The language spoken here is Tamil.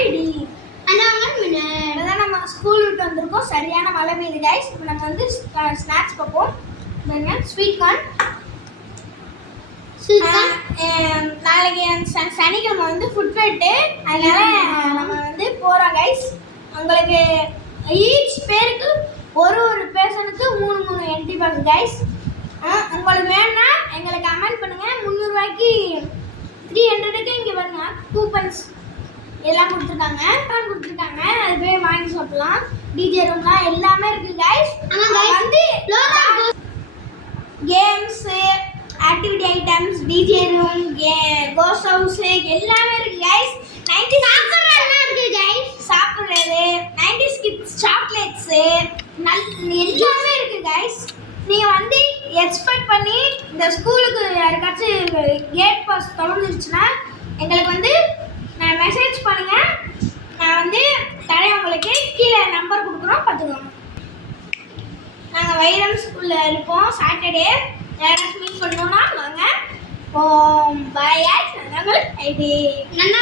ஐடி நம்ம ஸ்கூல் விட்டு வந்திருக்கோம். சரியான மழை பெய்யுது கைஸ். இப்போ நம்ம வந்து ஸ்நாக்ஸ் பார்ப்போம். Sweet corn. நாளைக்கு சனிக்கிழமை வந்து ஃபுட் ஃபெட்டு, அதனால நம்ம வந்து போகிறோம் கைஸ். உங்களுக்கு ஈச் பேருக்கு ஒரு பேர்சனுக்கு 3 என்ட்ரி பாக்ஸ் கைஸ். உங்களுக்கு வேணும்னா எங்களுக்கு கமெண்ட் பண்ணுங்கள். 300 ரூபாய்க்கு 300க்கு இங்கே பாருங்க கூப்பன்ஸ் எல்லாம் கொடுத்துருக்காங்க. அது போய் வாங்கி சாப்பிடலாம். டிஜே ரூம்லாம் எல்லாமே இருக்கு கைஸ். வந்து games, activity items, DJ room, cost house எல்லாமே இருக்கு கைஸ். 90s இருக்கு கைஸ். சாப்பிட்றது 90s கிட்ஸ் சாக்லேட்ஸு எல்லாமே இருக்கு கைஸ். நீங்கள் வந்து எக்ஸ்பெக்ட் பண்ணி இந்த ஸ்கூலுக்கு யாருக்காச்சும் கேட் பாஸ் தொடர்ந்துருச்சுன்னா எங்களுக்கு வந்து நான் மெசேஜ் பண்ணுங்க. நான் வந்து தரேன் உங்களுக்கு. கீழே நம்பர் கொடுக்குறோம், பார்த்துக்கோங்க. நாங்கள் வைரம் ஸ்கூலில் இருப்போம். சாட்டர்டே யாராச்சும் மீட் பண்ணோன்னா வாங்க. பாய். நல்லா